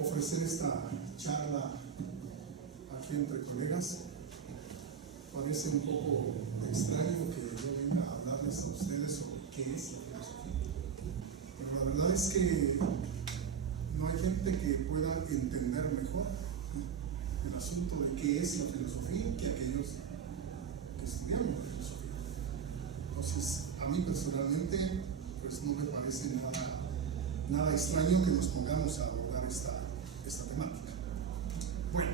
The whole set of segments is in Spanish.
ofrecer esta charla aquí entre colegas. Parece un poco extraño que yo venga a hablarles a ustedes sobre qué es la filosofía, pero la verdad es que no hay gente que pueda entender mejor el asunto de qué es la filosofía que aquellos que estudiamos filosofía. Entonces, a mí personalmente, pues no me parece nada extraño que nos pongamos a abordar esta temática. Bueno,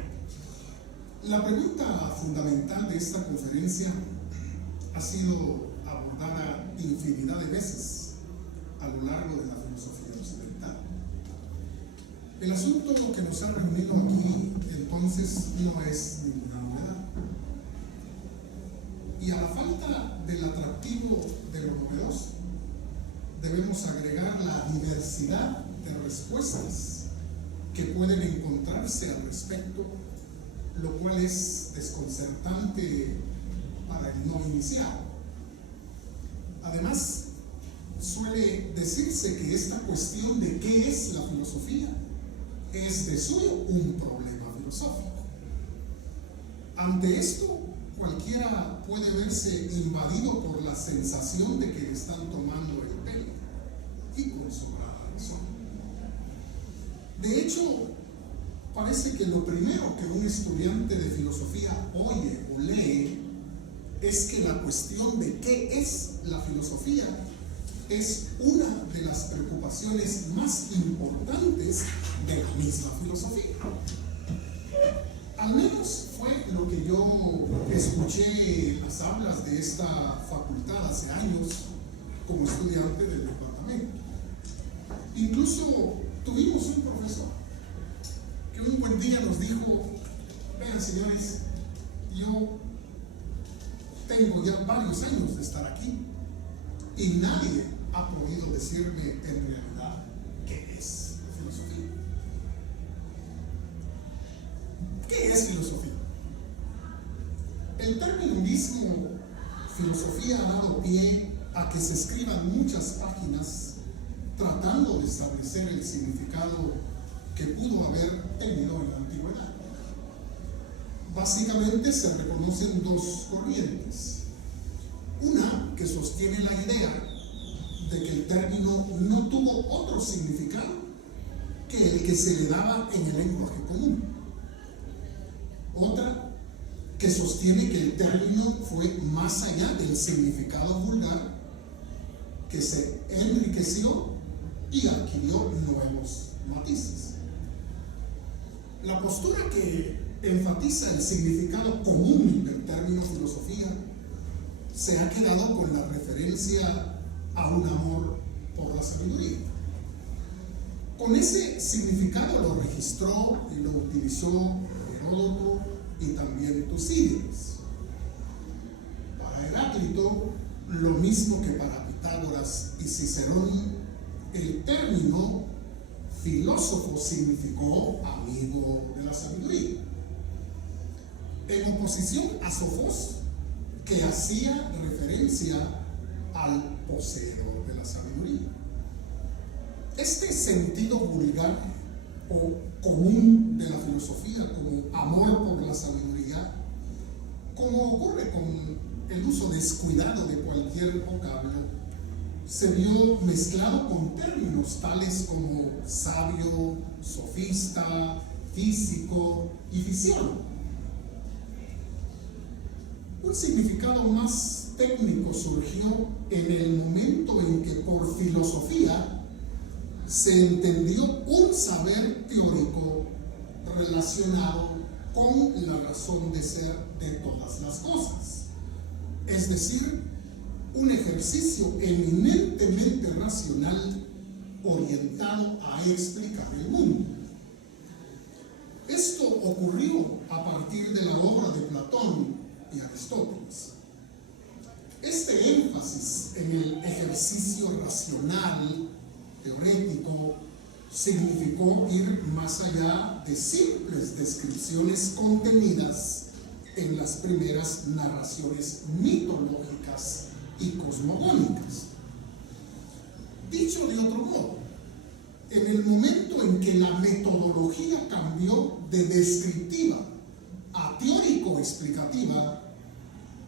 la pregunta fundamental de esta conferencia ha sido abordada infinidad de veces a lo largo de la filosofía occidental. El asunto que nos ha reunido aquí entonces no es ninguna novedad. Y a la falta del atractivo de lo novedoso, debemos agregar la diversidad de respuestas que pueden encontrarse al respecto, lo cual es desconcertante para el no iniciado. Además, suele decirse que esta cuestión de qué es la filosofía es de suyo un problema filosófico. Ante esto, cualquiera puede verse invadido por la sensación de que le están tomando el pelo, y con sobrada razón. De hecho, parece que lo primero que un estudiante de filosofía oye o lee es que la cuestión de qué es la filosofía es una de las preocupaciones más importantes de la misma filosofía. Al menos fue lo que yo escuché en las aulas de esta facultad hace años como estudiante del departamento. Incluso tuvimos un profesor que un buen día nos dijo: vean, señores, yo tengo ya varios años de estar aquí y nadie ha podido decirme en realidad qué es la filosofía. ¿Qué es filosofía? El término mismo filosofía ha dado pie a que se escriban muchas páginas tratando de establecer el significado que pudo haber tenido en la antigüedad. Básicamente se reconocen dos corrientes. Una que sostiene la idea de que el término no tuvo otro significado que el que se le daba en el lenguaje común. Otra que sostiene que el término fue más allá del significado vulgar, que se enriqueció y adquirió nuevos matices. La postura que enfatiza el significado común del término filosofía se ha quedado con la referencia a un amor por la sabiduría. Con ese significado lo registró y lo utilizó Heródoto y también Tucídides. Para Heráclito, lo mismo que para Pitágoras y Cicerón, el término filósofo significó amigo de la sabiduría, en oposición a Sofos, que hacía referencia al poseedor de la sabiduría. Este sentido vulgar o común de la filosofía como amor por la sabiduría, como ocurre con el uso descuidado de cualquier vocablo, se vio mezclado con términos tales como sabio, sofista, físico y visión. Un significado más técnico surgió en el momento en que por filosofía se entendió un saber teórico relacionado con la razón de ser de todas las cosas, es decir, un ejercicio eminentemente racional orientado a explicar el mundo. Esto ocurrió a partir de la obra de Platón y Aristóteles. Este énfasis en el ejercicio racional, teorético, significó ir más allá de simples descripciones contenidas en las primeras narraciones mitológicas y cosmogónicas. Dicho de otro modo, en el momento en que la metodología cambió de descriptiva a teórico-explicativa,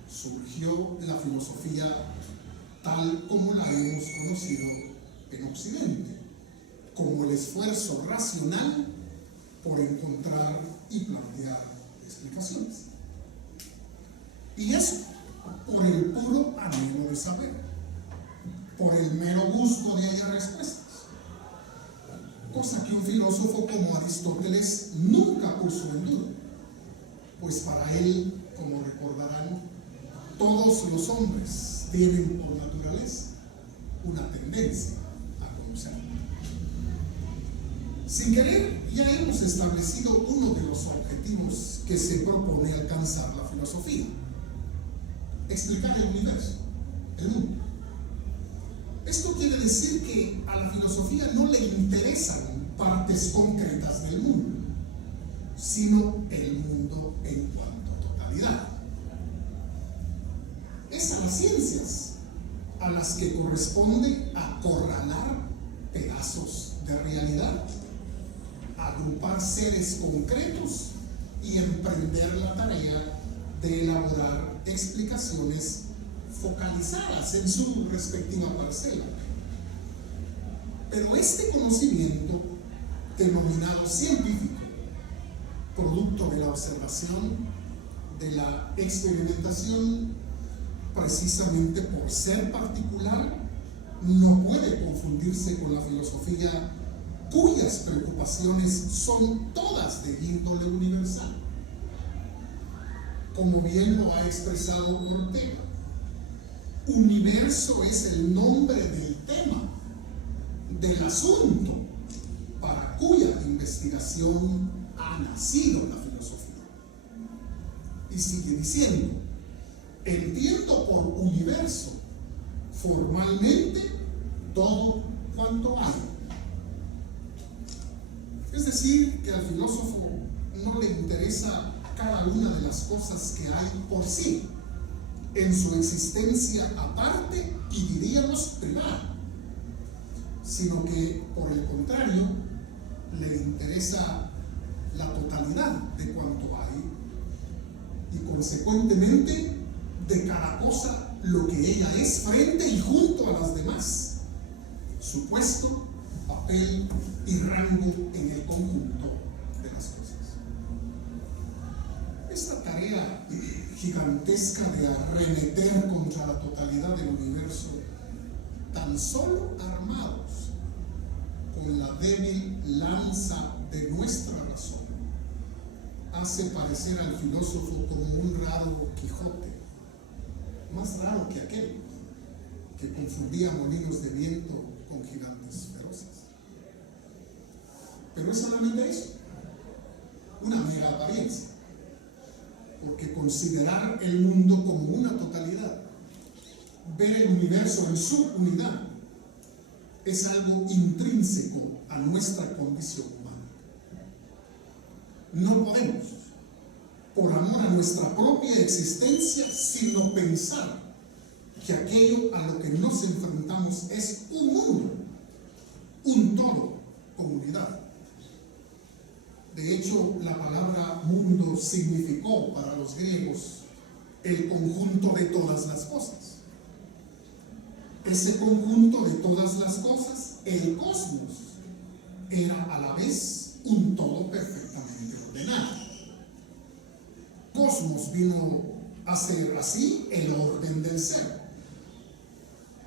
surgió la filosofía tal como la hemos conocido en Occidente, como el esfuerzo racional por encontrar y plantear explicaciones. Y eso por el puro anhelo de saber, por el mero gusto de hallar respuestas, cosa que un filósofo como Aristóteles nunca puso en duda, pues para él, como recordarán, todos los hombres tienen por naturaleza una tendencia a conocer. Sin querer, ya hemos establecido uno de los objetivos que se propone alcanzar la filosofía: explicar el universo, el mundo. Esto quiere decir que a la filosofía no le interesan partes concretas del mundo, sino el mundo en cuanto a totalidad. Es a las ciencias a las que corresponde acorralar pedazos de realidad, agrupar seres concretos y emprender la tarea de elaborar explicaciones focalizadas en su respectiva parcela. Pero este conocimiento, denominado científico, producto de la observación, de la experimentación, precisamente por ser particular, no puede confundirse con la filosofía cuyas preocupaciones son todas de índole universal. Como bien lo ha expresado Ortega, universo es el nombre del tema, del asunto para cuya investigación ha nacido la filosofía. Y sigue diciendo: entiendo por universo formalmente todo cuanto hay. Es decir, que al filósofo no le interesa cada una de las cosas que hay por sí, en su existencia aparte y diríamos privada, sino que por el contrario le interesa la totalidad de cuanto hay y consecuentemente de cada cosa lo que ella es frente y junto a las demás, su puesto, papel y rango en el conjunto de las cosas. Esta tarea gigantesca de arremeter contra la totalidad del universo, tan solo armados con la débil lanza de nuestra razón, hace parecer al filósofo como un raro Quijote, más raro que aquel que confundía molinos de viento con gigantes feroces. Pero es solamente eso, una mera apariencia, porque considerar el mundo como una totalidad, ver el universo en su unidad, es algo intrínseco a nuestra condición humana. No podemos, por amor a nuestra propia existencia, sino pensar que aquello a lo que nos enfrentamos es un mundo, un todo con unidad. De hecho, la palabra mundo significó para los griegos el conjunto de todas las cosas. Ese conjunto de todas las cosas, el cosmos, era a la vez un todo perfectamente ordenado. Cosmos vino a ser así el orden del ser,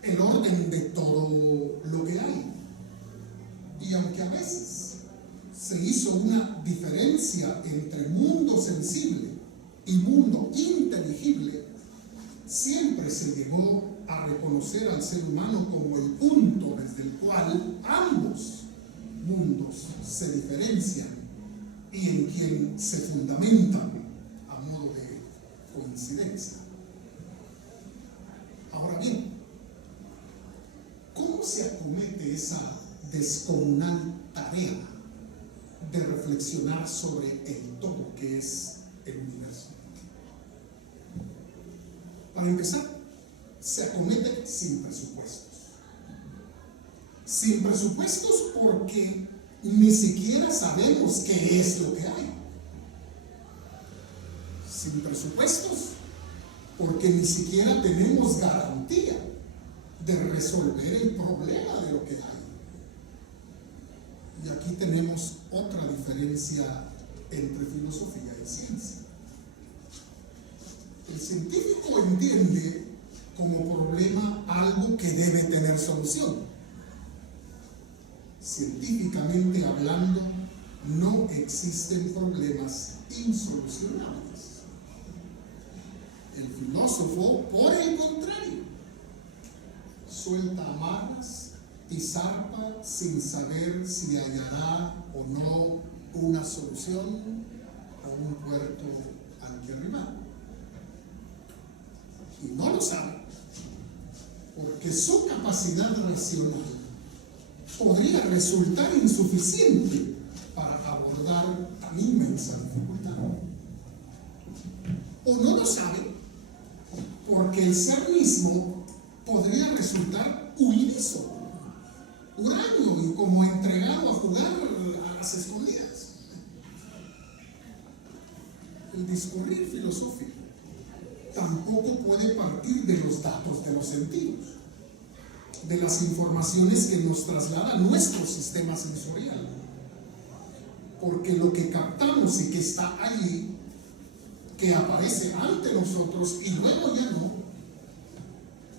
el orden de todo lo que hay. Y aunque a veces se hizo una diferencia entre mundo sensible y mundo inteligible, siempre se llegó a reconocer al ser humano como el punto desde el cual ambos mundos se diferencian y en quien se fundamentan a modo de coincidencia. Ahora bien, ¿cómo se acomete esa descomunal tarea de reflexionar sobre el todo que es el universo? Para empezar, se acomete sin presupuestos, Sin presupuestos porque ni siquiera sabemos qué es lo que hay. Sin presupuestos porque ni siquiera tenemos garantía de resolver el problema de lo que hay. Y aquí tenemos otra diferencia entre filosofía y ciencia. El científico entiende como problema algo que debe tener solución. Científicamente hablando, no existen problemas insolucionables. El filósofo, por el contrario, suelta amarras y zarpa sin saber si hallará o no una solución a un puerto al que arribar. Y no lo sabe, porque su capacidad racional podría resultar insuficiente para abordar tan inmensa dificultad. O no lo sabe, porque el ser mismo podría resultar huidizo, huraño y como entregado a jugar a las escondidas. El discurrir filosófico tampoco puede partir de los datos de los sentidos, de las informaciones que nos traslada nuestro sistema sensorial, porque lo que captamos y que está allí, que aparece ante nosotros y luego ya no,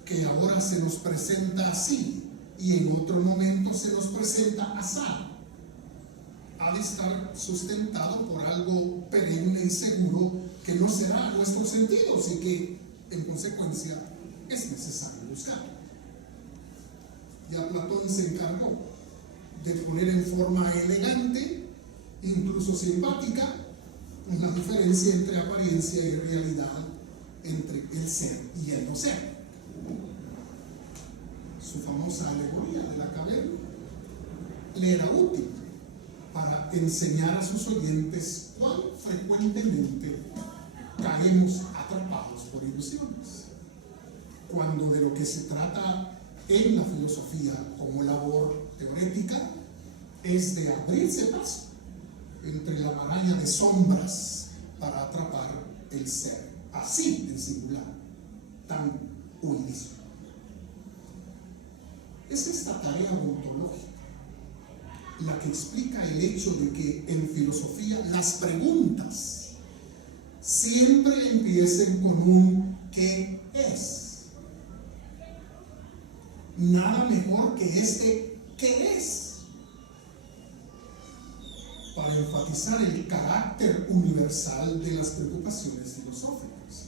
que ahora se nos presenta así y en otro momento se nos presenta asá, ha de estar sustentado por algo perenne y seguro que no será a nuestros sentidos y que en consecuencia es necesario buscar. Ya Platón se encargó de poner en forma elegante, incluso simpática, la diferencia entre apariencia y realidad, entre el ser y el no ser. Su famosa alegoría de la caverna le era útil para enseñar a sus oyentes cuán frecuentemente caemos atrapados por ilusiones, cuando de lo que se trata en la filosofía como labor teorética es de abrirse paso entre la maraña de sombras para atrapar el ser, así en singular, tan huidizo. Es esta tarea ontológica la que explica el hecho de que en filosofía las preguntas siempre empiecen con un ¿qué es? Nada mejor que este ¿qué es? Para enfatizar el carácter universal de las preocupaciones filosóficas.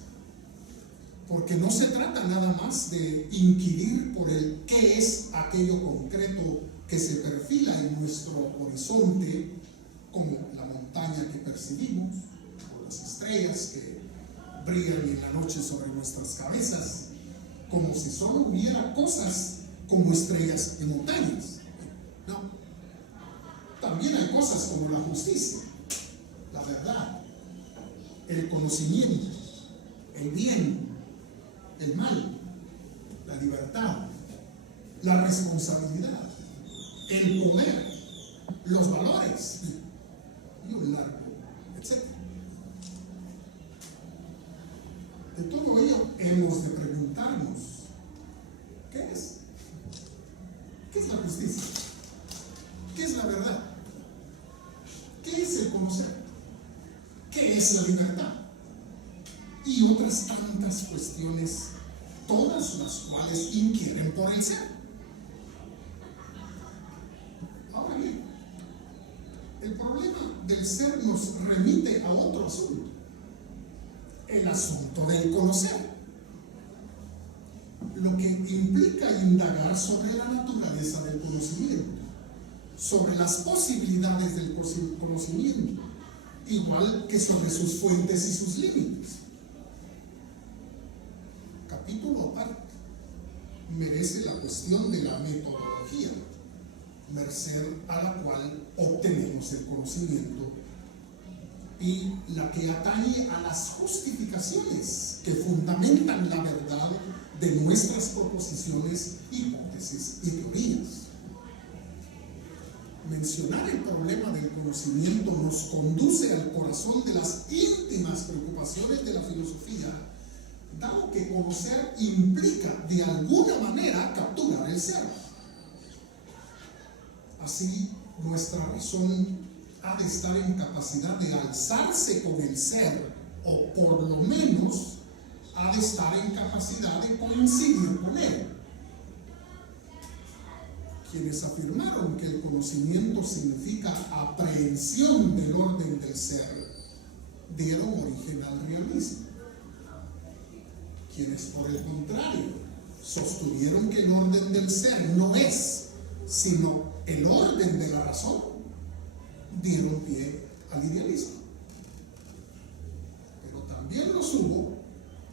Porque no se trata nada más de inquirir por el qué es aquello concreto que se perfila en nuestro horizonte, como la montaña que percibimos, o las estrellas que brillan en la noche sobre nuestras cabezas, como si solo hubiera cosas como estrellas y montañas. No. También hay cosas como la justicia, la verdad, el conocimiento, el bien, el mal, la libertad, la responsabilidad, el poder, los valores y un largo, etc. De todo ello hemos de preguntarnos, ¿qué es? ¿Qué es la justicia? ¿Qué es la verdad? ¿Qué es el conocer? ¿Qué es la libertad? Y otras tantas cuestiones, todas las cuales inquieren por el ser. Ahora bien, el problema del ser nos remite a otro asunto, el asunto del conocer, lo que implica indagar sobre la naturaleza del conocimiento, sobre las posibilidades del conocimiento, igual que sobre sus fuentes y sus límites. Capítulo aparte merece la cuestión de la metodología, merced a la cual obtenemos el conocimiento, y la que atañe a las justificaciones que fundamentan la verdad de nuestras proposiciones, hipótesis y teorías. mencionar el problema del conocimiento nos conduce al corazón de las íntimas preocupaciones de la filosofía, dado que conocer implica de alguna manera capturar el ser. Así, nuestra razón ha de estar en capacidad de alzarse con el ser, o por lo menos ha de estar en capacidad de coincidir con él. Quienes afirmaron que el conocimiento significa aprehensión del orden del ser, dieron origen al realismo. Quienes, por el contrario, sostuvieron que el orden del ser no es sino el orden de la razón, dieron pie al idealismo. Pero también los hubo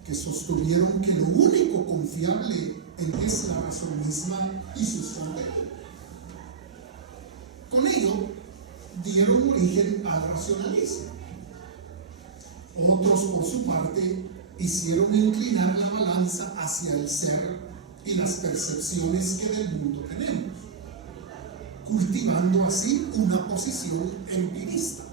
que sostuvieron que lo único confiable es la razón misma y sus fronteras. Con ello dieron origen al racionalismo. Otros, por su parte, hicieron inclinar la balanza hacia el ser y las percepciones que del mundo tenemos, cultivando así una posición empirista.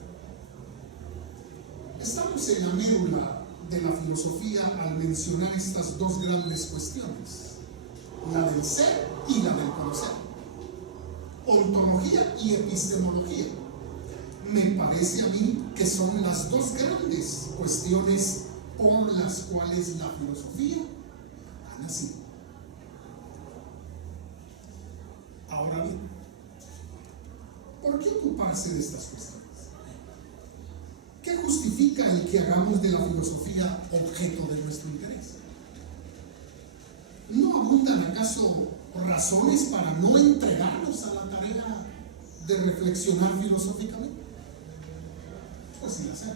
Estamos en la médula de la filosofía al mencionar estas dos grandes cuestiones, la del ser y la del conocer, ontología y epistemología. Me parece a mí que son las dos grandes cuestiones por las cuales la filosofía ha nacido. Ahora bien, ¿por qué ocuparse de estas cuestiones? ¿Qué justifica el que hagamos de la filosofía objeto de nuestro interés? ¿No abundan acaso razones para no entregarnos a la tarea de reflexionar filosóficamente? Pues sí las hay.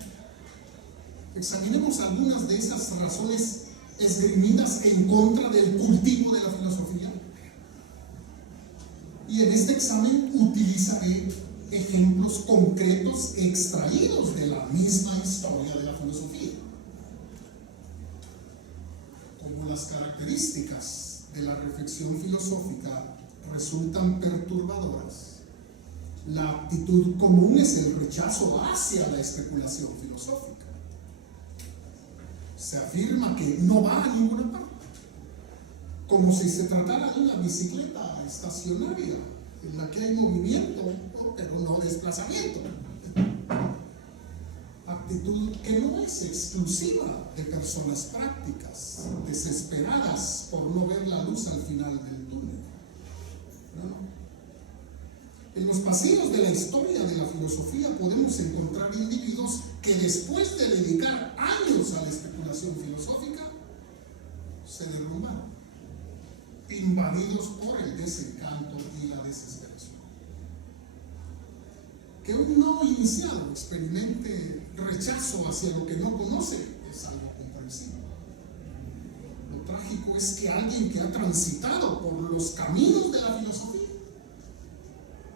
Examinemos algunas de esas razones esgrimidas en contra del cultivo de la filosofía. Y en este examen utilizaré ejemplos concretos extraídos de la misma historia de la filosofía. Como las características de la reflexión filosófica resultan perturbadoras, la actitud común es el rechazo hacia la especulación filosófica. Se afirma que no va a ninguna parte, como si se tratara de una bicicleta estacionaria en la que hay movimiento, pero no desplazamiento. Actitud que no es exclusiva de personas prácticas, desesperadas por no ver la luz al final del túnel. No. En los pasillos de la historia de la filosofía podemos encontrar individuos que después de dedicar años a la especulación filosófica, se derrumbaron, invadidos por el desencanto y la desesperación. Que un no iniciado experimente rechazo hacia lo que no conoce es algo comprensible. Lo trágico es que alguien que ha transitado por los caminos de la filosofía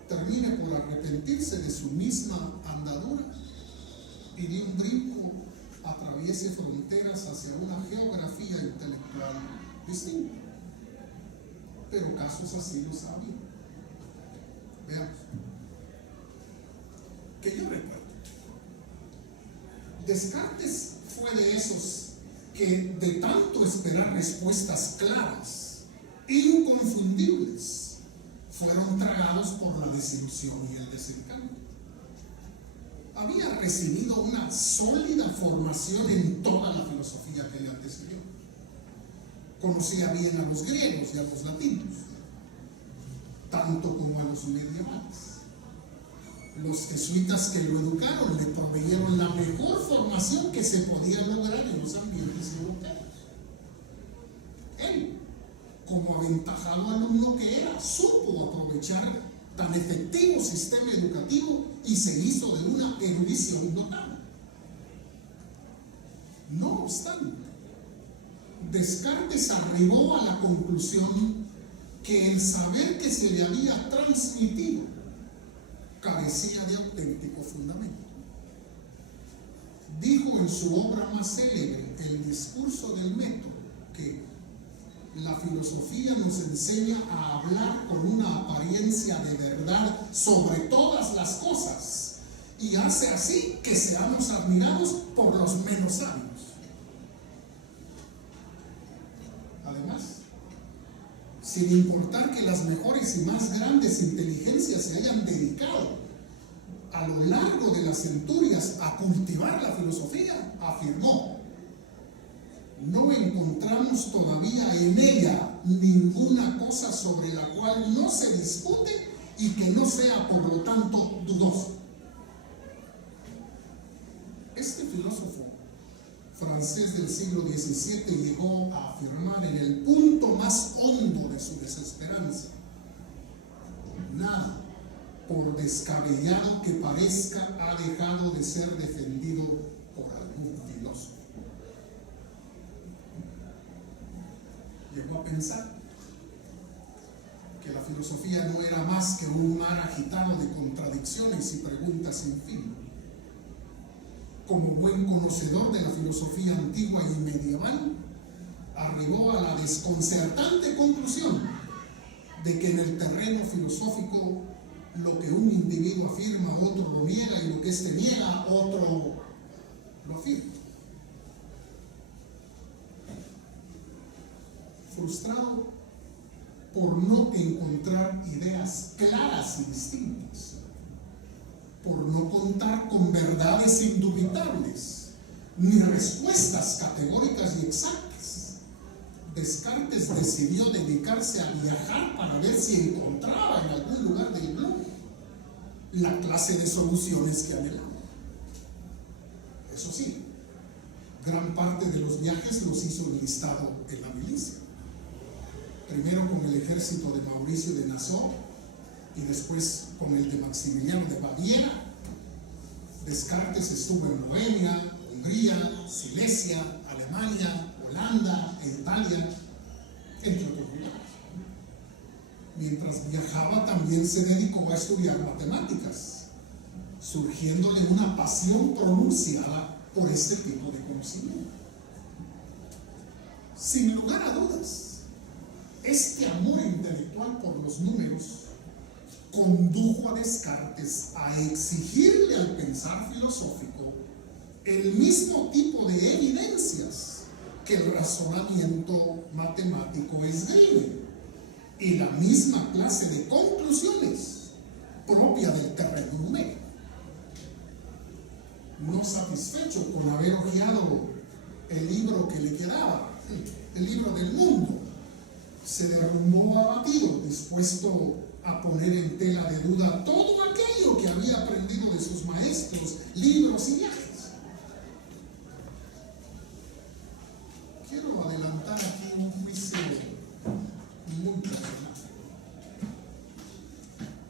termine por arrepentirse de su misma andadura y de un brinco atraviese fronteras hacia una geografía intelectual distinta. Pero casos así los ha habido. Veamos. Que yo recuerdo, Descartes fue de esos que de tanto esperar respuestas claras, inconfundibles, fueron tragados por la desilusión y el desencanto. Había recibido una sólida formación en toda la filosofía que le antecedió. Conocía bien a los griegos y a los latinos, tanto como a los medievales. Los jesuitas que lo educaron le proveyeron la mejor formación que se podía lograr en los ambientes europeos. Él, como aventajado alumno que era, supo aprovechar tan efectivo sistema educativo y se hizo de una erudición notable. No obstante, Descartes arribó a la conclusión que el saber que se le había transmitido carecía de auténtico fundamento. Dijo en su obra más célebre, El discurso del método, que La filosofía nos enseña a hablar con una apariencia de verdad sobre todas las cosas y hace así que seamos admirados por los menos sabios. Además, sin importar que las mejores y más grandes inteligencias se hayan dedicado a lo largo de las centurias a cultivar la filosofía, afirmó: no encontramos todavía en ella ninguna cosa sobre la cual no se dispute y que no sea por lo tanto dudosa. Este filósofo francés del siglo XVII llegó a afirmar en el punto más hondo de su desesperanza: nada, por descabellado que parezca, ha dejado de ser defendido por algún filósofo. Llegó a pensar que la filosofía no era más que un mar agitado de contradicciones y preguntas sin fin. Como buen conocedor de la filosofía antigua y medieval, arribó a la desconcertante conclusión de que en el terreno filosófico lo que un individuo afirma, otro lo niega, y lo que éste niega, otro lo afirma. Frustrado por no encontrar ideas claras y distintas, por no contar con verdades indubitables, ni respuestas categóricas y exactas, Descartes decidió dedicarse a viajar para ver si encontraba en algún lugar del globo la clase de soluciones que anhelaba. Eso sí, gran parte de los viajes los hizo enlistado en la milicia. Primero con el ejército de Mauricio de Nassau y después con el de Maximiliano de Baviera. Descartes estuvo en Bohemia, Hungría, Silesia, Alemania, Holanda e Italia, entre otros lugares. Mientras viajaba también se dedicó a estudiar matemáticas, surgiéndole una pasión pronunciada por este tipo de conocimiento. Sin lugar a dudas, este amor intelectual por los números condujo a Descartes a exigirle al pensar filosófico el mismo tipo de evidencias que el razonamiento matemático esgrime y la misma clase de conclusiones propia del terreno numérico. No satisfecho con haber hojeado el libro que le quedaba, el libro del mundo, se derrumbó abatido, dispuesto a poner en tela de duda todo aquello que había aprendido de sus maestros, libros y viajes. Quiero adelantar aquí un juicio muy personal.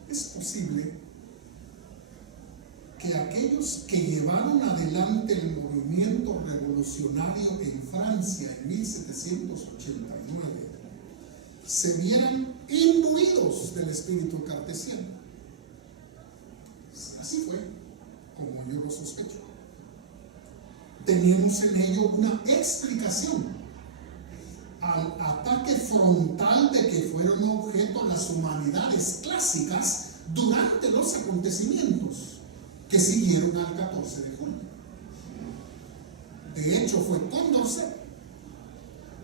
Es posible que aquellos que llevaron adelante el movimiento revolucionario en Francia en 1789 se vieran imbuidos del espíritu cartesiano. Así fue como yo lo sospecho. Tenemos en ello una explicación al ataque frontal de que fueron objeto las humanidades clásicas durante los acontecimientos que siguieron al 14 de julio. De hecho, fue Condorcet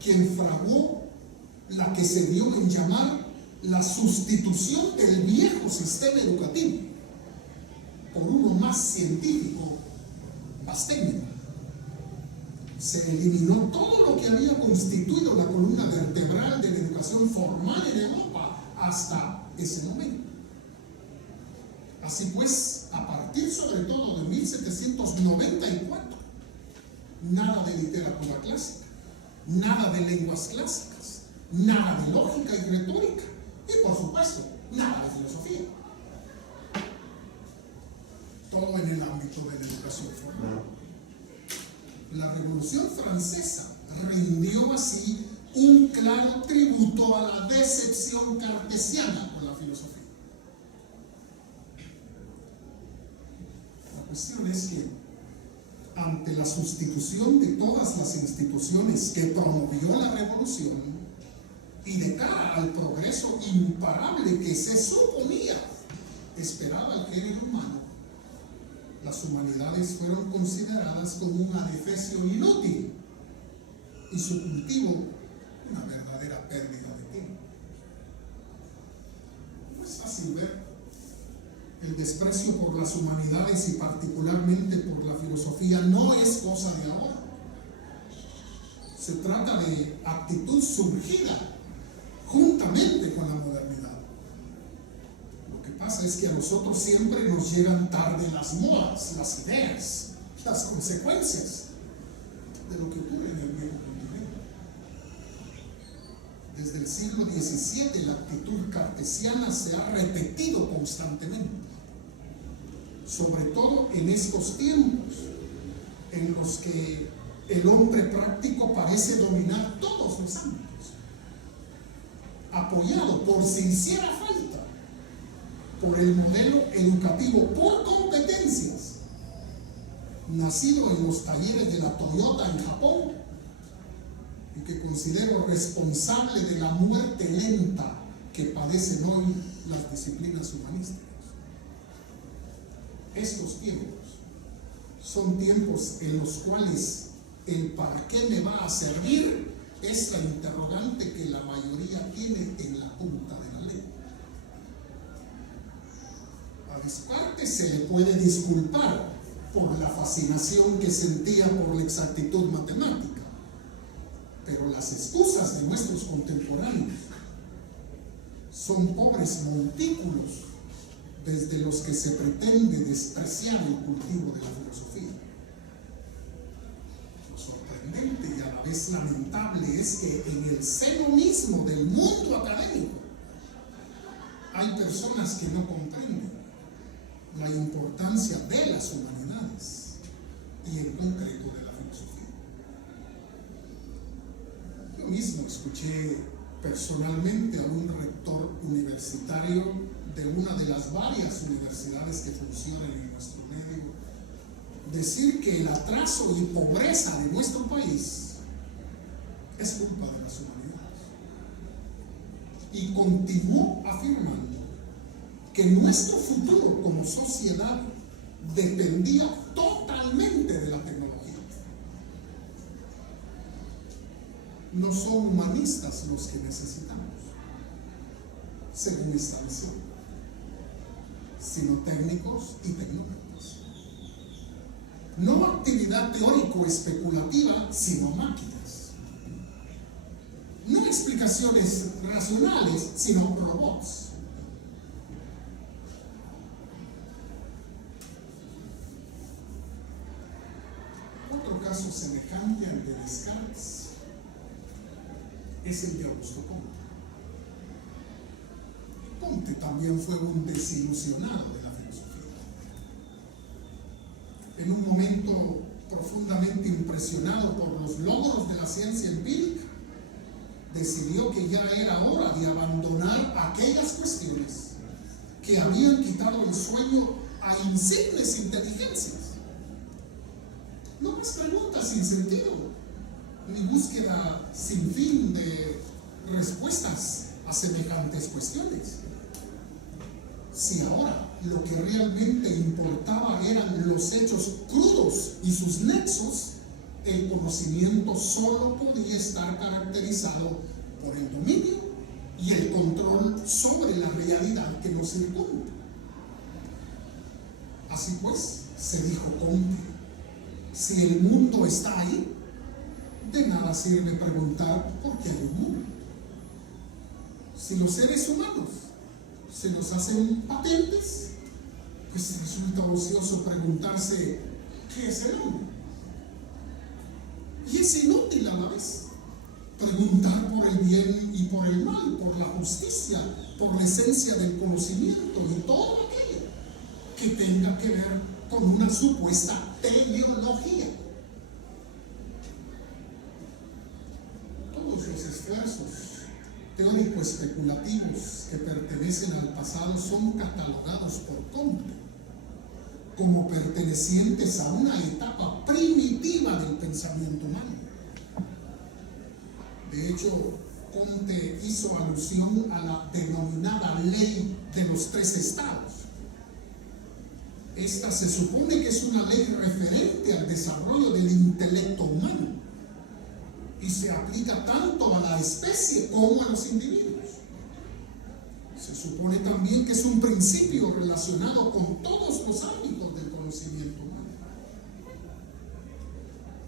quien fraguó la que se dio en llamar la sustitución del viejo sistema educativo por uno más científico, más técnico. Se eliminó todo lo que había constituido la columna vertebral de la educación formal en Europa hasta ese momento. Así pues, a partir sobre todo de 1794, nada de literatura clásica, nada de lenguas clásicas, nada de lógica y retórica, y por supuesto, nada de filosofía. Todo en el ámbito de la educación formal. La Revolución Francesa rindió así un claro tributo a la decepción cartesiana con la filosofía. La cuestión es que ante la sustitución de todas las instituciones que promovió la revolución, y de cara al progreso imparable que se suponía esperaba el género humano, las humanidades fueron consideradas como un adefesio inútil y su cultivo una verdadera pérdida de tiempo. No es fácil ver el desprecio por las humanidades y particularmente por la filosofía. No es cosa de ahora. Se trata de actitud surgida juntamente con la modernidad. Lo que pasa es que a nosotros siempre nos llegan tarde las modas, las ideas, las consecuencias de lo que ocurre en el viejo continente. Desde el siglo XVII la actitud cartesiana se ha repetido constantemente, sobre todo en estos tiempos en los que el hombre práctico parece dominar todos los ámbitos, apoyado por si hiciera falta por el modelo educativo por competencias, nacido en los talleres de la Toyota en Japón, y que considero responsable de la muerte lenta que padecen hoy las disciplinas humanísticas. Estos tiempos son tiempos en los cuales el para qué me va a servir es la interrogante que la mayoría tiene en la punta de la lengua. A Descartes se le puede disculpar por la fascinación que sentía por la exactitud matemática, pero las excusas de nuestros contemporáneos son pobres montículos desde los que se pretende despreciar el cultivo de la filosofía. Lo sorprendente y a la vez lamentable es que en el seno mismo del mundo académico hay personas que no comprenden la importancia de las humanidades y en concreto de la filosofía. Yo mismo escuché personalmente a un rector universitario de una de las varias universidades que funcionan en nuestro medio decir que el atraso y pobreza de nuestro país es culpa de las humanidades, y continuó afirmando que nuestro futuro como sociedad dependía totalmente de la tecnología. No son humanistas los que necesitamos, según esta visión, sino técnicos y tecnócratas. No actividad teórico-especulativa, sino máquinas. No explicaciones racionales, sino robots. Otro caso semejante al de Descartes es el de Augusto Comte. Comte también fue un desilusionado de la filosofía. En un momento profundamente impresionado por los logros de la ciencia empírica, decidió que ya era hora de abandonar aquellas cuestiones que habían quitado el sueño a insignes inteligencias. No más preguntas sin sentido, ni búsqueda sin fin de respuestas a semejantes cuestiones. Si ahora lo que realmente importaba eran los hechos crudos y sus nexos, el conocimiento solo podía estar caracterizado por el dominio y el control sobre la realidad que nos circunda. Así pues, se dijo Comte, si el mundo está ahí, de nada sirve preguntar por qué hay un mundo. Si los seres humanos se nos hacen patentes, pues resulta ocioso preguntarse qué es el hombre. Y es inútil a la vez preguntar por el bien y por el mal, por la justicia, por la esencia del conocimiento y todo aquello que tenga que ver con una supuesta teleología. Todos los esfuerzos teórico-especulativos que pertenecen al pasado son catalogados por Comte como pertenecientes a una etapa primitiva del pensamiento humano. De hecho, Comte hizo alusión a la denominada ley de los 3 estados. Esta se supone que es una ley referente al desarrollo del intelecto humano y se aplica tanto a la especie como a los individuos. Se supone también que es un principio relacionado con todos los ámbitos del conocimiento humano.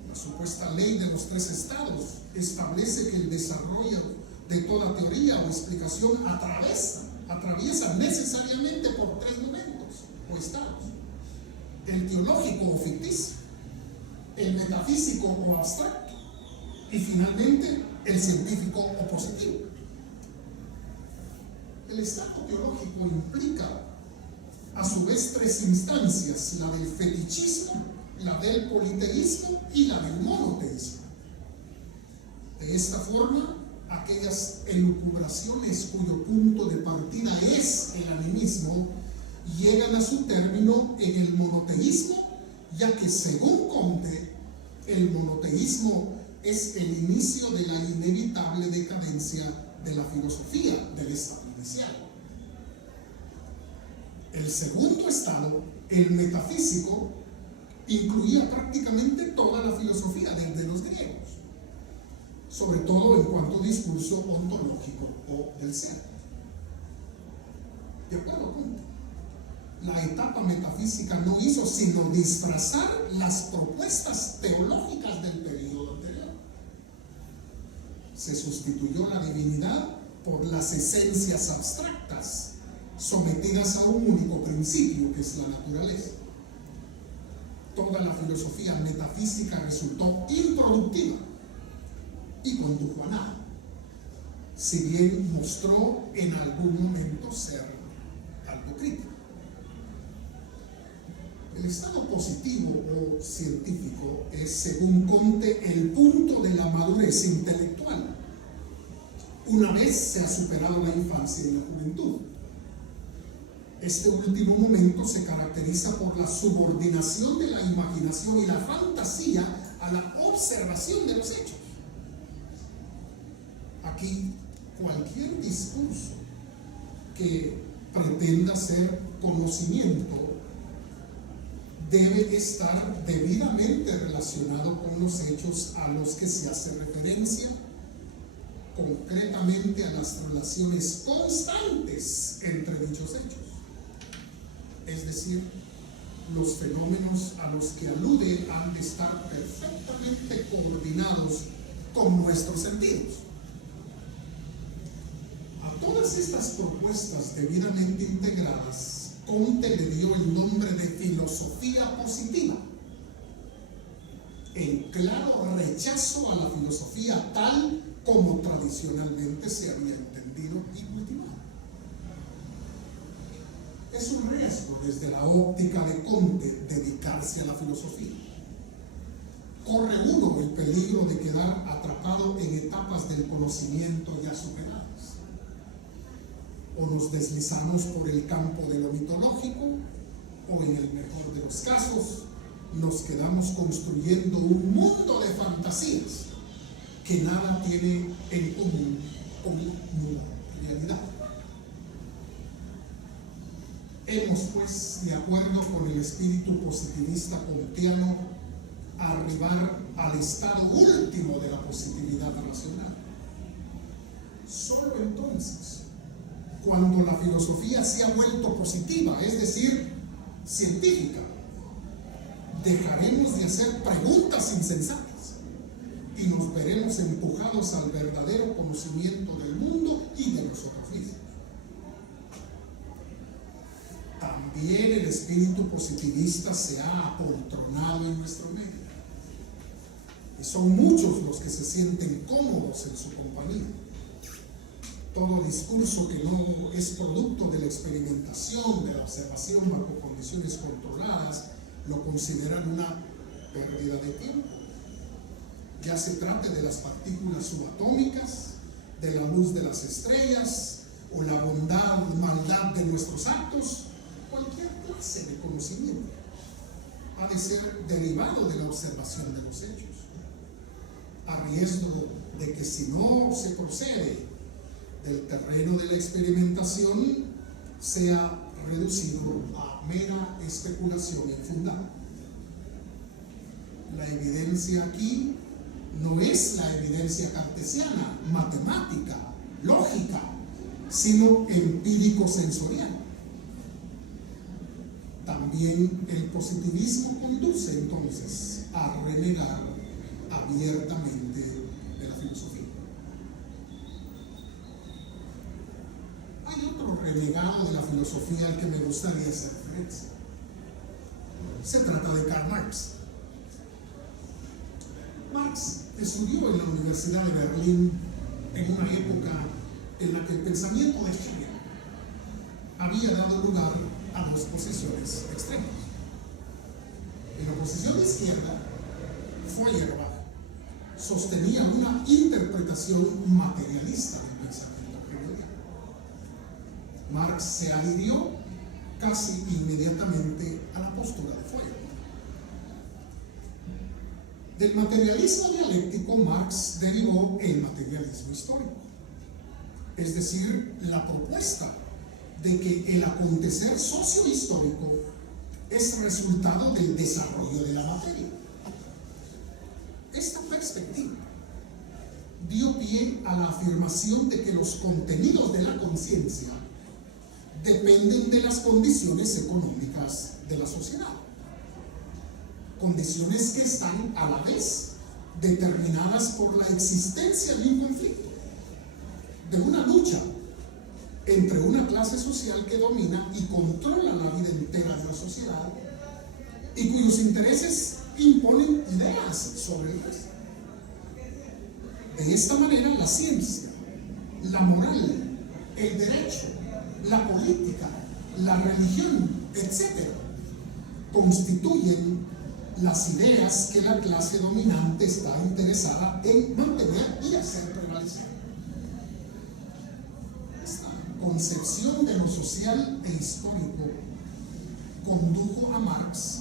La supuesta ley de los 3 estados establece que el desarrollo de toda teoría o explicación atraviesa necesariamente por 3 momentos o estados: el teológico o ficticio, el metafísico o abstracto y finalmente el científico o positivo. El estado teológico implica a su vez 3 instancias: la del fetichismo, la del politeísmo y la del monoteísmo. De esta forma, aquellas elucubraciones cuyo punto de partida es el animismo llegan a su término en el monoteísmo, ya que según Comte, el monoteísmo es el inicio de la inevitable decadencia de la filosofía del estado inicial. El segundo estado, el metafísico, incluía prácticamente toda la filosofía desde los griegos, sobre todo en cuanto a discurso ontológico o del ser. De acuerdo con la etapa metafísica no hizo sino disfrazar las propuestas teológicas del periodo anterior. Se sustituyó la divinidad por las esencias abstractas sometidas a un único principio, que es la naturaleza. Toda la filosofía metafísica resultó improductiva y condujo a nada, si bien mostró en algún momento ser algo crítico. El estado positivo o científico es, según Comte, el punto de la madurez intelectual, una vez se ha superado la infancia y la juventud. Este último momento se caracteriza por la subordinación de la imaginación y la fantasía a la observación de los hechos. Aquí, cualquier discurso que pretenda ser conocimiento debe estar debidamente relacionado con los hechos a los que se hace referencia, concretamente a las relaciones constantes entre dichos hechos. Es decir, los fenómenos a los que alude han de estar perfectamente coordinados con nuestros sentidos. A todas estas propuestas debidamente integradas, Comte le dio el nombre de filosofía positiva, en claro rechazo a la filosofía tal como tradicionalmente se había entendido y cultivado. Es un riesgo desde la óptica de Comte dedicarse a la filosofía. Corre uno el peligro de quedar atrapado en etapas del conocimiento ya superadas. O nos deslizamos por el campo de lo mitológico, o en el mejor de los casos, nos quedamos construyendo un mundo de fantasías que nada tiene en común con la realidad. Hemos, pues, de acuerdo con el espíritu positivista comteano, arribar al estado último de la positividad racional. Solo entonces, cuando la filosofía se ha vuelto positiva, es decir, científica, dejaremos de hacer preguntas insensatas y nos veremos empujados al verdadero conocimiento del mundo y de nosotros mismos. También el espíritu positivista se ha apoltronado en nuestro medio. Y son muchos los que se sienten cómodos en su compañía. Todo discurso que no es producto de la experimentación, de la observación bajo condiciones controladas, lo consideran una pérdida de tiempo. Ya se trate de las partículas subatómicas, de la luz de las estrellas, o la bondad o maldad de nuestros actos, cualquier clase de conocimiento ha de ser derivado de la observación de los hechos, a riesgo de que si no se procede del terreno de la experimentación, sea reducido a mera especulación infundada. La evidencia aquí no es la evidencia cartesiana, matemática, lógica, sino empírico-sensorial. También el positivismo conduce entonces a renegar abiertamente de la filosofía. Hay otro renegado de la filosofía al que me gustaría hacer referencia. Se trata de Karl Marx. Marx estudió en la Universidad de Berlín en una época en la que el pensamiento de Hegel había dado lugar a dos posiciones extremas. En la posición de izquierda, Feuerbach sostenía una interpretación materialista del pensamiento hegeliano. Marx se adhirió casi inmediatamente a la postura de Feuerbach. Del materialismo dialéctico, Marx derivó el materialismo histórico, es decir, la propuesta de que el acontecer sociohistórico es resultado del desarrollo de la materia. Esta perspectiva dio pie a la afirmación de que los contenidos de la conciencia dependen de las condiciones económicas de la sociedad, condiciones que están a la vez determinadas por la existencia de un conflicto, de una lucha entre una clase social que domina y controla la vida entera de la sociedad y cuyos intereses imponen ideas sobre el resto. De esta manera, la ciencia, la moral, el derecho, la política, la religión, etc., constituyen las ideas que la clase dominante está interesada en mantener y hacer prevalecer. Esta concepción de lo social e histórico condujo a Marx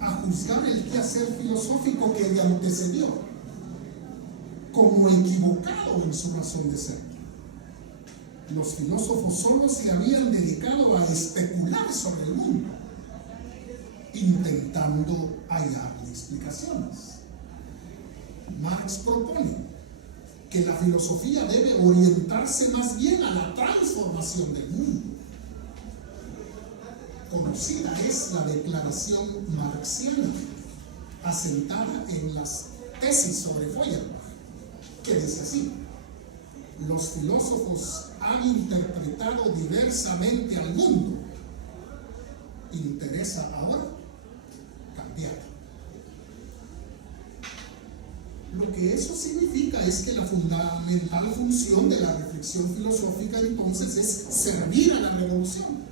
a juzgar el quehacer filosófico que le antecedió como equivocado en su razón de ser. Los filósofos solo se habían dedicado a especular sobre el mundo, intentando hallar explicaciones. Marx propone que la filosofía debe orientarse más bien a la transformación del mundo. Conocida es la declaración marxiana, asentada en las tesis sobre Feuerbach, que dice así: los filósofos han interpretado diversamente al mundo. Interesa ahora cambiar. Lo que eso significa es que la fundamental función de la reflexión filosófica entonces es servir a la revolución.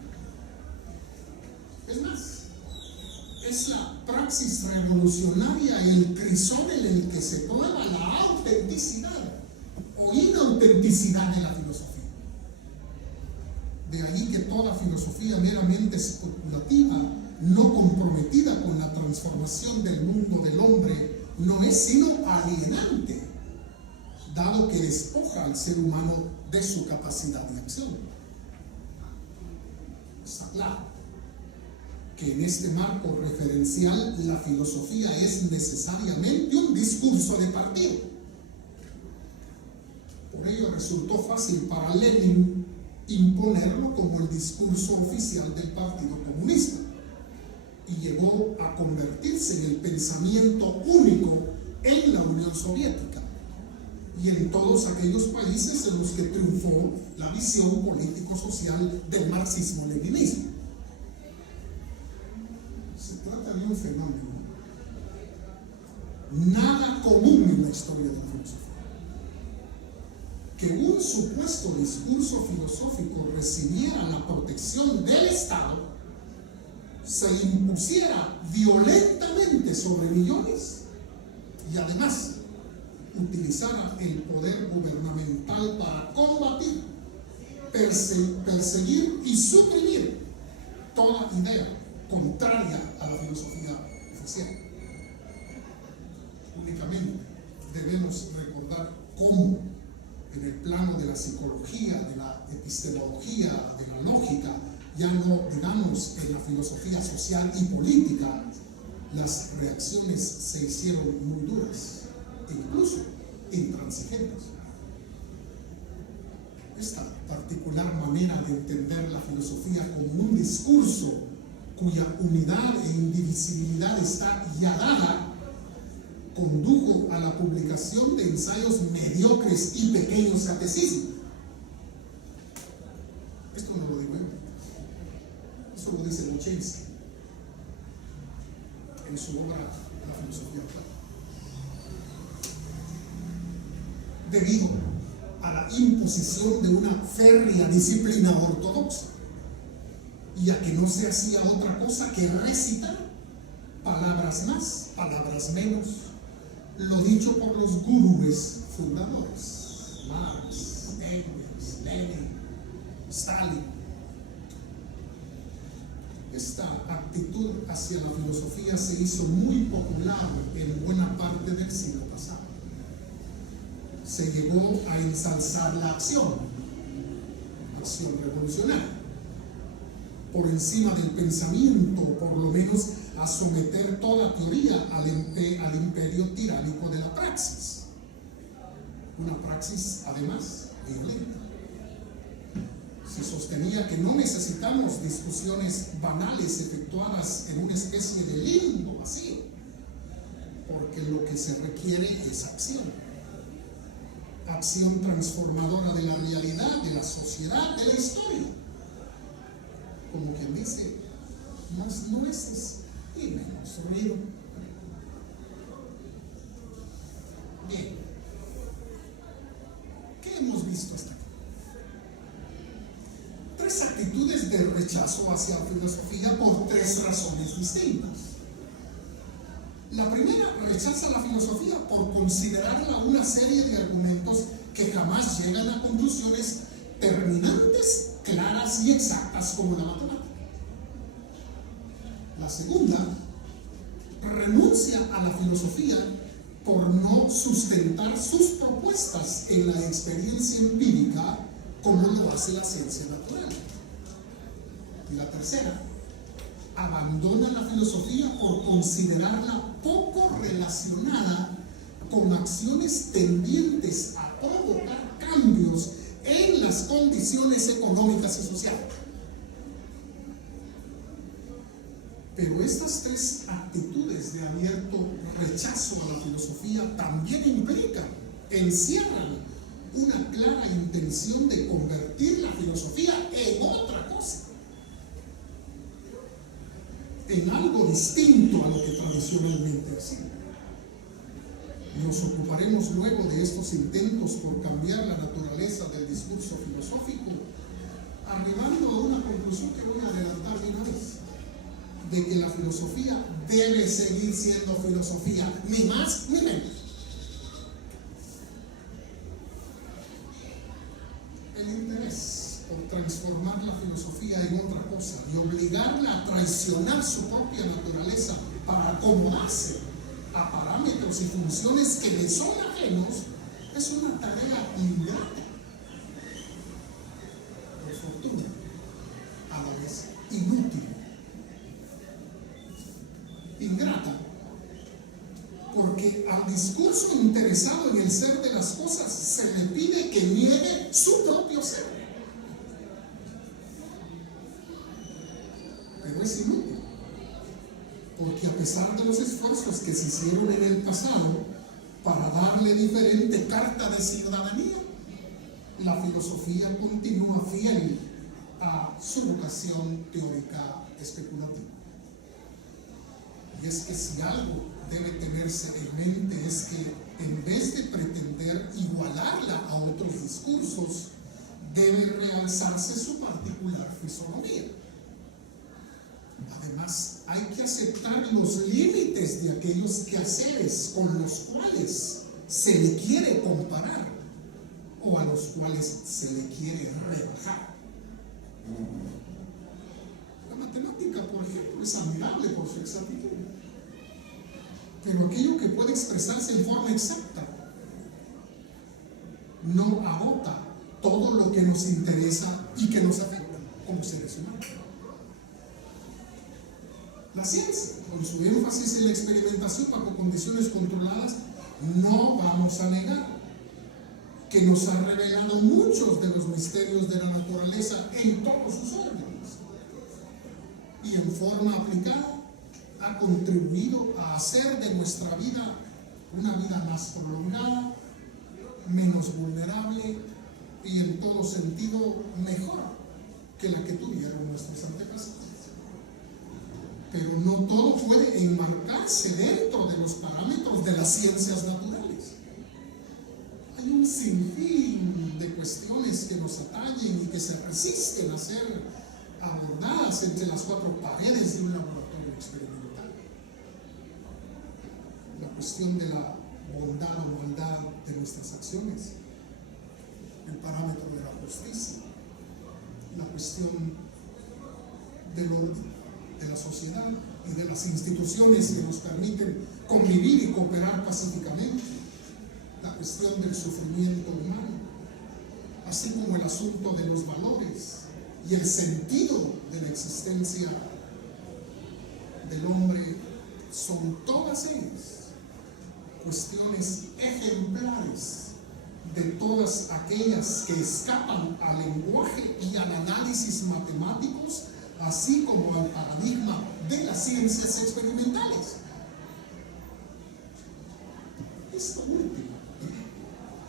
Es más, es la praxis revolucionaria el crisol en el que se prueba la autenticidad o inautenticidad de la filosofía. De ahí que toda filosofía meramente especulativa, no comprometida con la transformación del mundo del hombre, no es sino alienante, dado que despoja al ser humano de su capacidad de acción. Está claro que en este marco referencial la filosofía es necesariamente un discurso de partido. Por ello resultó fácil para Lenin imponerlo como el discurso oficial del Partido Comunista y llegó a convertirse en el pensamiento único en la Unión Soviética y en todos aquellos países en los que triunfó la visión político-social del marxismo-leninismo. Se trata de un fenómeno nada común en la historia de la filosofía. Que un supuesto discurso filosófico recibiera la protección del Estado, se impusiera violentamente sobre millones y además utilizara el poder gubernamental para combatir, perseguir y suprimir toda idea contraria a la filosofía oficial. Únicamente debemos recordar cómo en el plano de la psicología, de la epistemología, de la lógica, ya no digamos en la filosofía social y política, las reacciones se hicieron muy duras, incluso intransigentes. Esta particular manera de entender la filosofía como un discurso cuya unidad e indivisibilidad está ya dada, condujo a la publicación de ensayos mediocres y pequeños catecismos. Esto no lo digo yo, eso lo dice Lochenski en su obra La filosofía actual. Debido a la imposición de una férrea disciplina ortodoxa y a que no se hacía otra cosa que recitar palabras más, palabras menos, lo dicho por los gurúes fundadores, Marx, Engels, Lenin, Stalin. Esta actitud hacia la filosofía se hizo muy popular en buena parte del siglo pasado. Se llegó a ensalzar la acción revolucionaria, por encima del pensamiento, por lo menos a someter toda teoría al imperio tiránico de la praxis. Una praxis, además, violenta. Se sostenía que no necesitamos discusiones banales efectuadas en una especie de limbo vacío, porque lo que se requiere es acción. Acción transformadora de la realidad, de la sociedad, de la historia. Como quien dice, más nueces y menos ruido. Bien, ¿qué hemos visto hasta aquí? 3 actitudes de rechazo hacia la filosofía por 3 razones distintas. La primera rechaza la filosofía por considerarla una serie de argumentos que jamás llegan a conclusiones terminantes, claras y exactas como la matemática. La segunda renuncia a la filosofía por no sustentar sus propuestas en la experiencia empírica como lo hace la ciencia natural. Y la tercera abandona la filosofía por considerarla poco relacionada con acciones tendientes a provocar cambios en las condiciones económicas y sociales. Pero estas 3 actitudes de abierto rechazo a la filosofía también encierran una clara intención de convertir la filosofía en otra cosa, en algo distinto a lo que tradicionalmente ha sido. Nos ocuparemos luego de estos intentos por cambiar la naturaleza del discurso filosófico, arribando a una conclusión que voy a adelantar de una vez, de que la filosofía debe seguir siendo filosofía, ni más ni menos. El interés por transformar la filosofía en otra cosa y obligarla a traicionar su propia naturaleza para acomodarse a parámetros y funciones que le son ajenos es una tarea ingrata, por fortuna, a la vez inútil. Ingrata porque al discurso interesado en el ser de las cosas se le pide que niegue su propio ser. Pero es inútil, porque a pesar de los esfuerzos que se hicieron en el pasado para darle diferente carta de ciudadanía, la filosofía continúa fiel a su vocación teórica especulativa. Y es que si algo debe tenerse en mente es que en vez de pretender igualarla a otros discursos, debe realzarse su particular fisonomía. Además, hay que aceptar los límites de aquellos quehaceres con los cuales se le quiere comparar o a los cuales se le quiere rebajar. La matemática, por ejemplo, es admirable por su exactitud, pero aquello que puede expresarse en forma exacta nos interesa y que nos afecta como seres humanos. La ciencia, con su énfasis en la experimentación bajo condiciones controladas, no vamos a negar que nos ha revelado muchos de los misterios de la naturaleza en todos sus órdenes, y en forma aplicada ha contribuido a hacer de nuestra vida una vida más prolongada, menos vulnerable y en todo sentido mejor que la que tuvieron nuestros antepasados. Pero no todo puede enmarcarse dentro de los parámetros de las ciencias naturales. Hay un sinfín de cuestiones que nos atañen y que se resisten a ser abordadas entre las cuatro paredes de un laboratorio experimental. La cuestión de la bondad o maldad de nuestras acciones, el parámetro de la justicia, la cuestión del orden de la sociedad y de las instituciones que nos permiten convivir y cooperar pacíficamente, la cuestión del sufrimiento humano, así como el asunto de los valores y el sentido de la existencia del hombre, son todas ellas cuestiones ejemplares de todas aquellas que escapan al lenguaje y al análisis matemáticos, así como al paradigma de las ciencias experimentales. Esto último,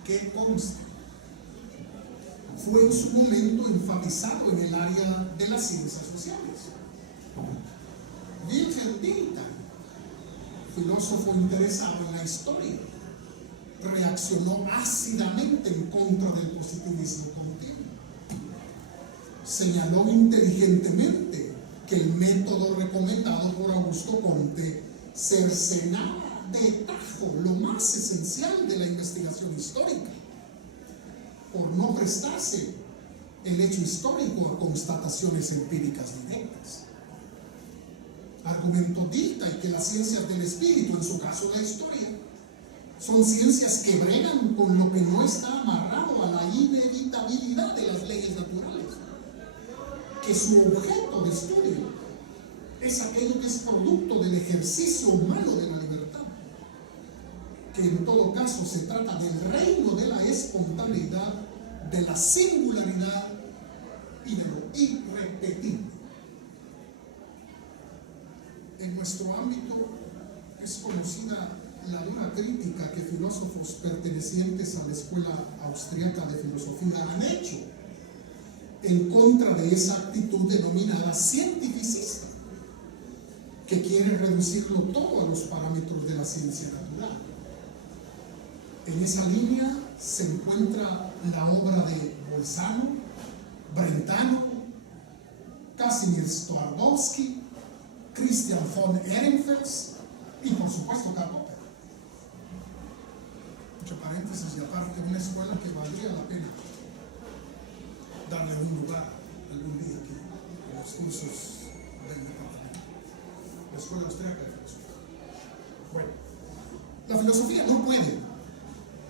que consta, fue en su momento enfatizado en el área de las ciencias sociales. Wilhelm Dilthey, filósofo interesado en la historia, reaccionó ácidamente en contra del positivismo continuo. Señaló inteligentemente que el método recomendado por Augusto Comte cercenaba de tajo lo más esencial de la investigación histórica, por no prestarse el hecho histórico a constataciones empíricas directas. Argumentó Dilthey que las ciencias del espíritu, en su caso la historia, son ciencias que bregan con lo que no está amarrado a la inevitabilidad de las leyes naturales, que su objeto de estudio es aquello que es producto del ejercicio humano de la libertad, que en todo caso se trata del reino de la espontaneidad, de la singularidad y de lo irrepetible. En nuestro ámbito es conocida la dura crítica que filósofos pertenecientes a la escuela austriaca de filosofía han hecho en contra de esa actitud denominada cientificista, que quiere reducirlo todo a los parámetros de la ciencia natural. En esa línea se encuentra la obra de Bolzano, Brentano, Casimir Twardowski, Christian von Ehrenfels y por supuesto Karl Popper. Mucho paréntesis y aparte, una escuela que valdría la pena darle un lugar algún día aquí en los cursos del departamento. La escuela austríaca de filosofía. Bueno, la filosofía no puede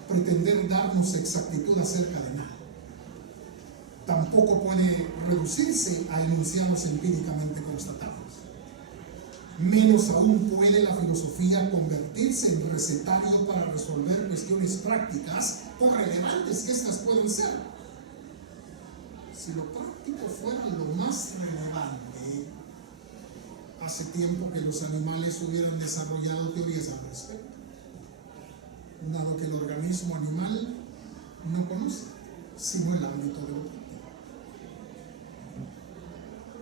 pretender darnos exactitud acerca de nada. Tampoco puede reducirse a enunciados empíricamente constatados. Menos aún puede la filosofía convertirse en recetario para resolver cuestiones prácticas, por relevantes que éstas puedan ser. Si lo práctico fuera lo más relevante, hace tiempo que los animales hubieran desarrollado teorías al respecto, dado que el organismo animal no conoce sino el ámbito de lo práctico.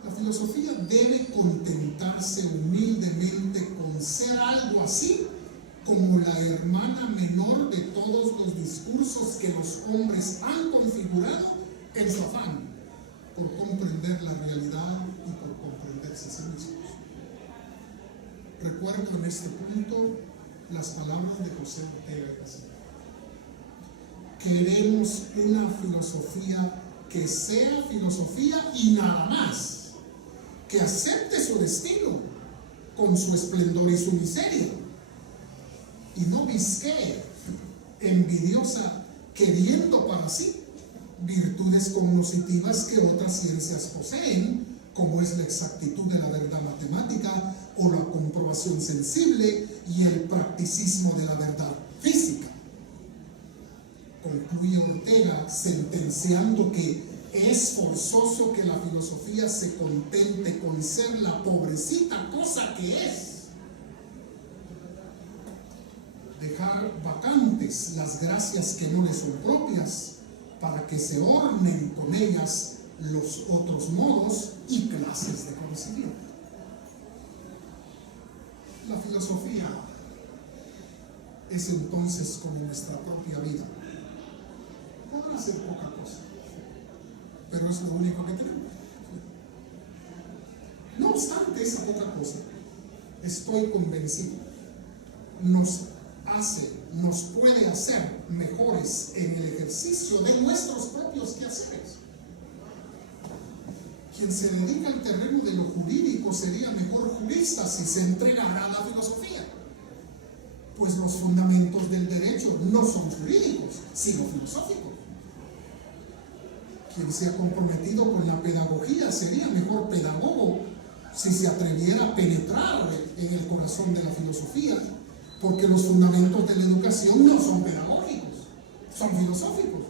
La filosofía debe contentarse humildemente con ser algo así como la hermana menor de todos los discursos que los hombres han configurado en su afán por comprender la realidad y por comprenderse a sí mismos. Recuerdo en este punto las palabras de José Ortega y Gasset. Queremos una filosofía que sea filosofía y nada más, que acepte su destino con su esplendor y su miseria, y no visquee envidiosa queriendo para sí virtudes cognitivas que otras ciencias poseen, como es la exactitud de la verdad matemática o la comprobación sensible y el practicismo de la verdad física. Concluye Ortega sentenciando que es forzoso que la filosofía se contente con ser la pobrecita cosa que es, dejar vacantes las gracias que no le son propias, para que se ornen con ellas los otros modos y clases de conocimiento. La filosofía es entonces como nuestra propia vida. Podrá ser poca cosa, pero es lo único que tenemos. No obstante esa poca cosa, estoy convencido, nos puede hacer mejores en el ejercicio de nuestros propios quehaceres. Quien se dedica al terreno de lo jurídico sería mejor jurista si se entregara a la filosofía, pues los fundamentos del derecho no son jurídicos, sino filosóficos. Quien se ha comprometido con la pedagogía sería mejor pedagogo si se atreviera a penetrar en el corazón de la filosofía, porque los fundamentos de la educación no son pedagógicos, son filosóficos.